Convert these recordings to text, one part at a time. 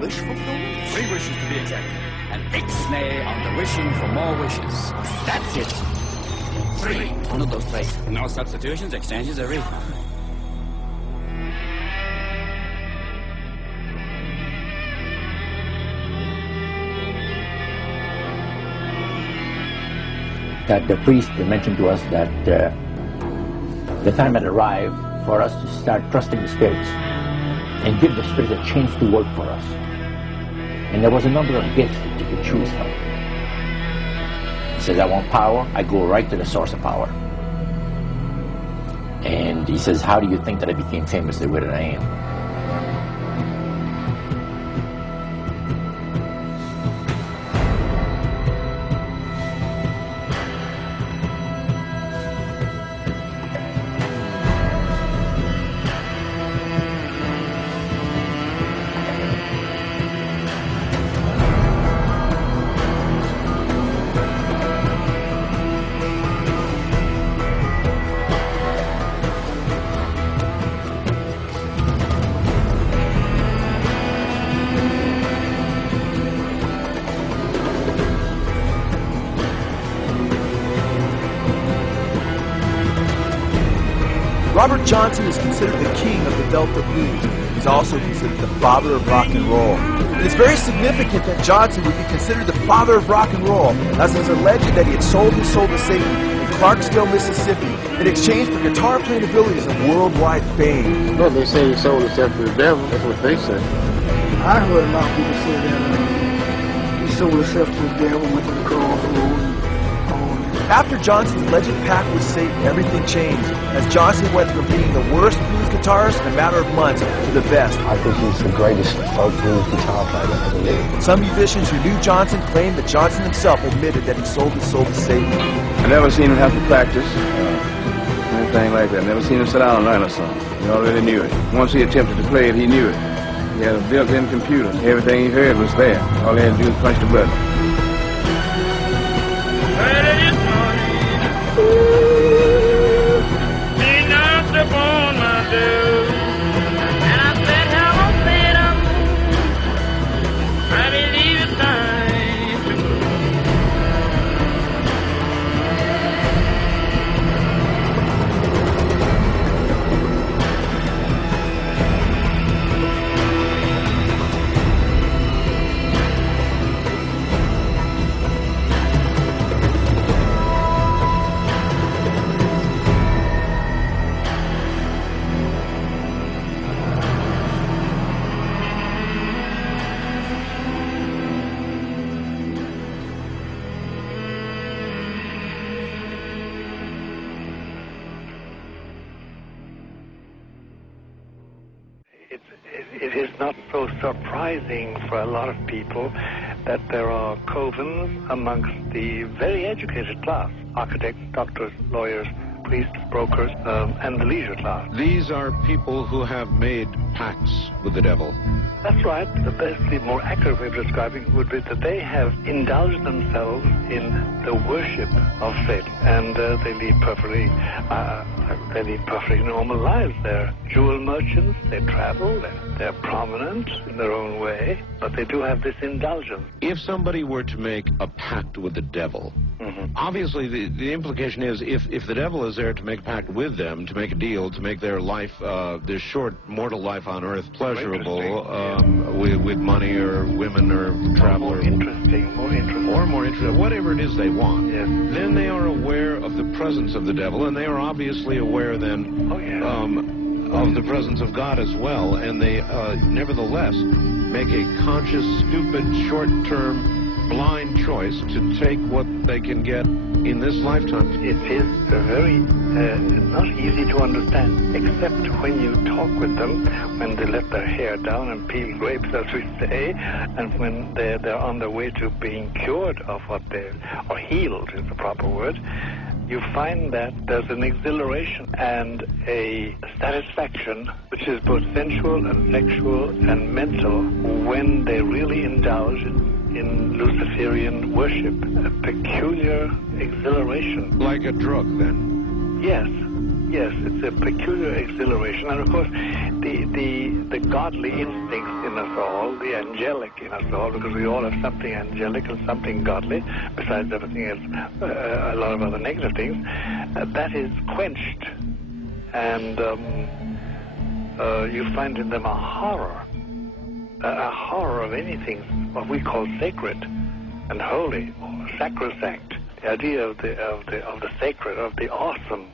wish fulfillment? 3 wishes to be exact. And ixnay on the wishing for more wishes. That's it. 3. Uno, dos, tres. No substitutions, exchanges, or refunds. That the priest mentioned to us that the time had arrived for us to start trusting the spirits and give the spirits a chance to work for us. And there was a number of gifts that you could choose from. He says, I want power. I go right to the source of power. And he says, how do you think that I became famous the way that I am? Robert Johnson is considered the king of the Delta blues. He's also considered the father of rock and roll. And it's very significant that Johnson would be considered the father of rock and roll, as it's alleged that he had sold his soul to Satan in Clarksville, Mississippi, in exchange for guitar playing abilities and worldwide fame. Well, they say he sold himself to the devil. That's what they say. I heard a lot of people say that he sold himself to the devil, went to the crossroads. After Johnson's alleged pact with Satan, everything changed, as Johnson went from being the worst blues guitarist in a matter of months to the best. I think he's the greatest folk blues guitar player that ever lived. Some musicians who knew Johnson claimed that Johnson himself admitted that he sold his soul to Satan. I never seen him have to practice, anything like that. Never seen him sit down and learn a song. He already knew it. Once he attempted to play it, he knew it. He had a built-in computer. Everything he heard was there. All he had to do was punch the button. Upon my door, and I said, hello, Satan, I believe it's time to move. It is not so surprising for a lot of people that there are covens amongst the very educated class, architects, doctors, lawyers, priests, brokers, and the leisure class. These are people who have made pacts with the devil. That's right. The more accurate way of describing it would be that they have indulged themselves in the worship of Satan, and they lead perfectly normal lives. They're jewel merchants, they travel, they're prominent in their own way, but they do have this indulgence. If somebody were to make a pact with the devil, obviously the implication is if the devil is there to make a pact with them, to make a deal, to make their life, their short mortal life on earth pleasurable, with money or women or travel, more interesting, whatever it is they want, yes. Then they are aware of the presence of the devil, and they are obviously aware then of the presence of God as well, and they nevertheless make a conscious, stupid, short-term, blind choice to take what they can get in this lifetime. It is very not easy to understand, except when you talk with them, when they let their hair down and peel grapes, as we say, and when they're on their way to being cured of what or healed is the proper word. You find that there's an exhilaration and a satisfaction which is both sensual and sexual and mental when they really indulge in Luciferian worship, a peculiar exhilaration. Like a drug, then? Yes, it's a peculiar exhilaration. And of course, the godly instincts in us all, the angelic in us all, because we all have something angelic and something godly, besides everything else, a lot of other negative things, that is quenched. And you find in them a horror of anything, what we call sacred and holy, or sacrosanct. The idea of the sacred, of the awesome.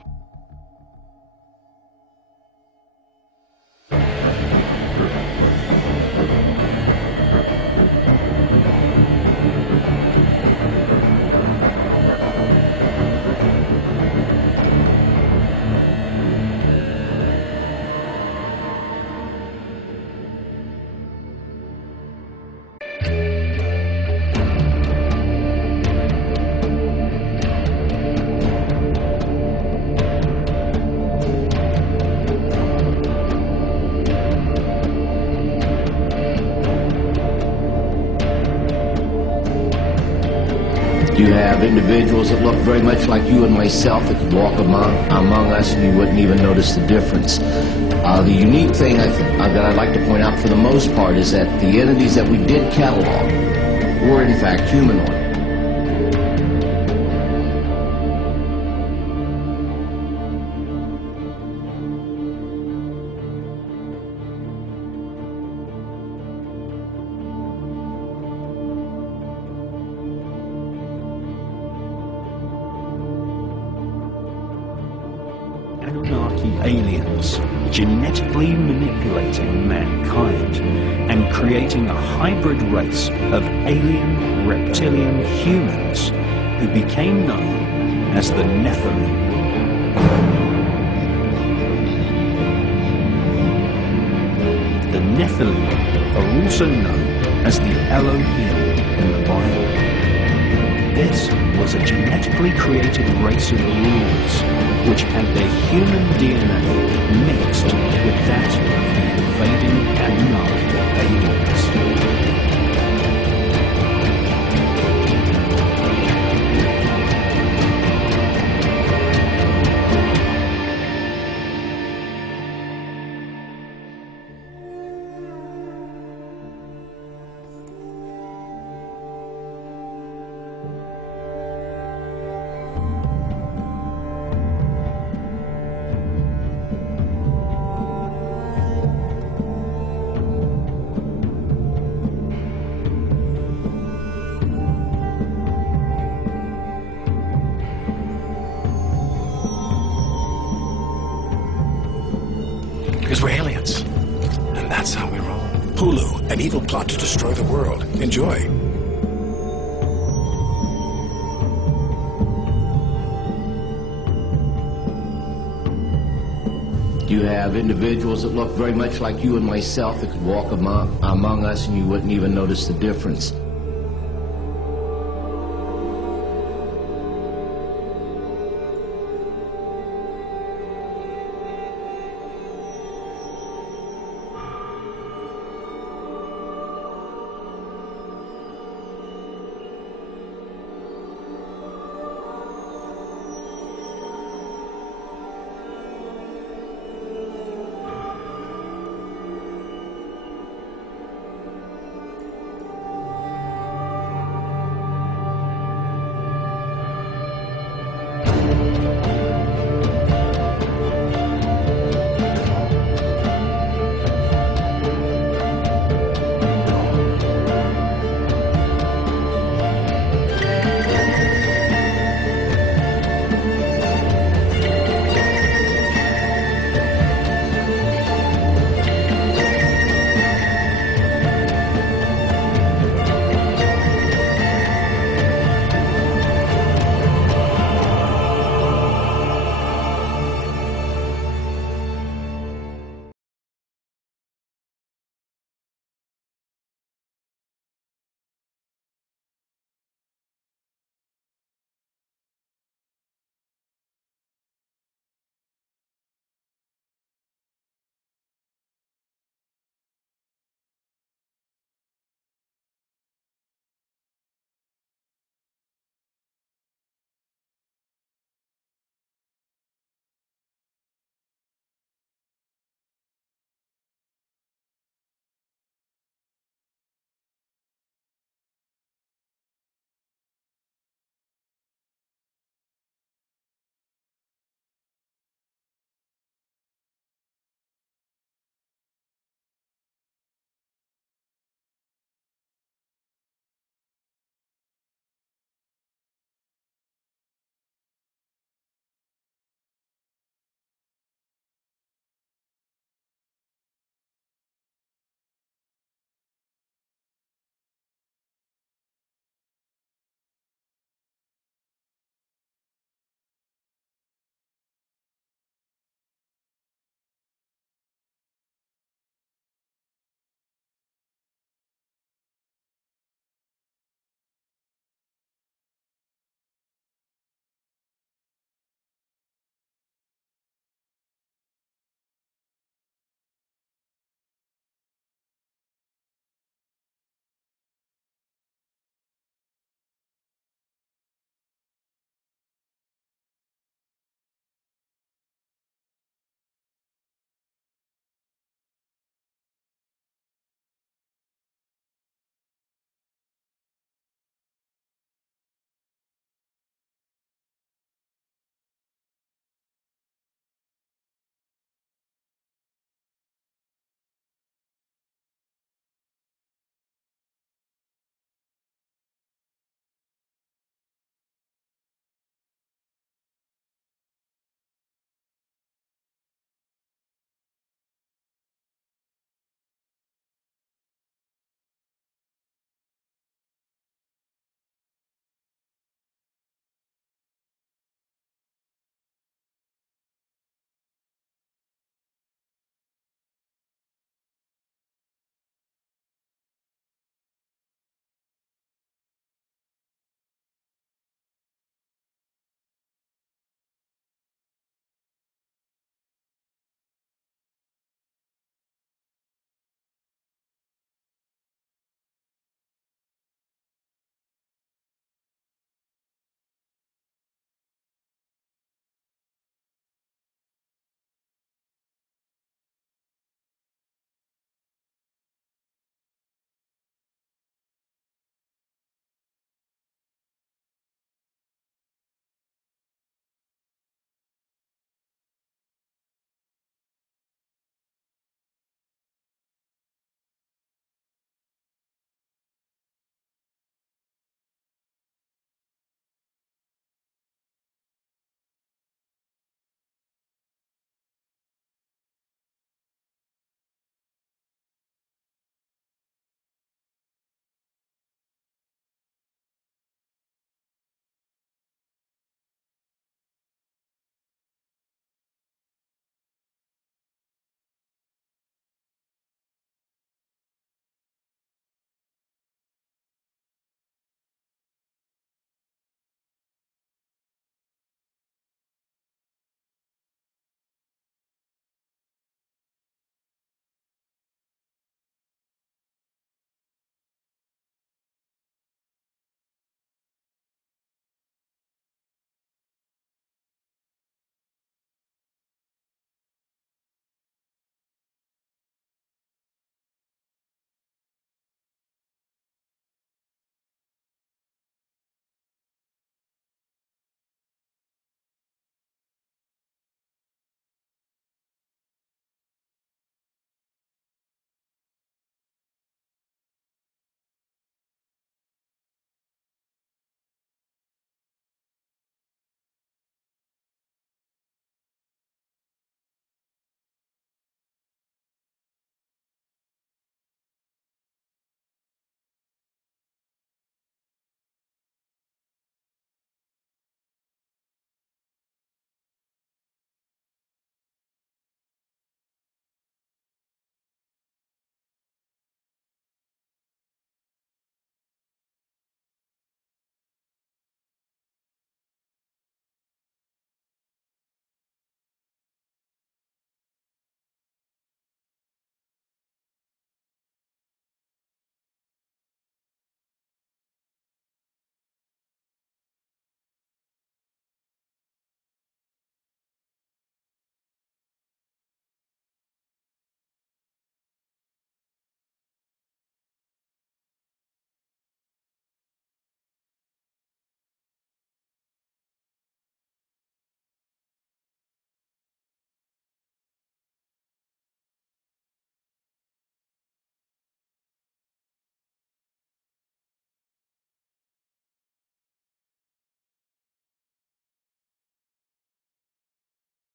You have individuals that look very much like you and myself that could walk among us and you wouldn't even notice the difference. The unique thing that I'd like to point out for the most part is that the entities that we did catalog were in fact humanoid. Anunnaki aliens genetically manipulating mankind and creating a hybrid race of alien reptilian humans who became known as the Nephilim. The Nephilim are also known as the Elohim in the Bible. This was a genetically created race of rulers which had their human DNA mixed with that of the invading Anunnaki aliens. Because we're aliens. And that's how we roll. Hulu, an evil plot to destroy the world. Enjoy. You have individuals that look very much like you and myself that could walk among us and you wouldn't even notice the difference.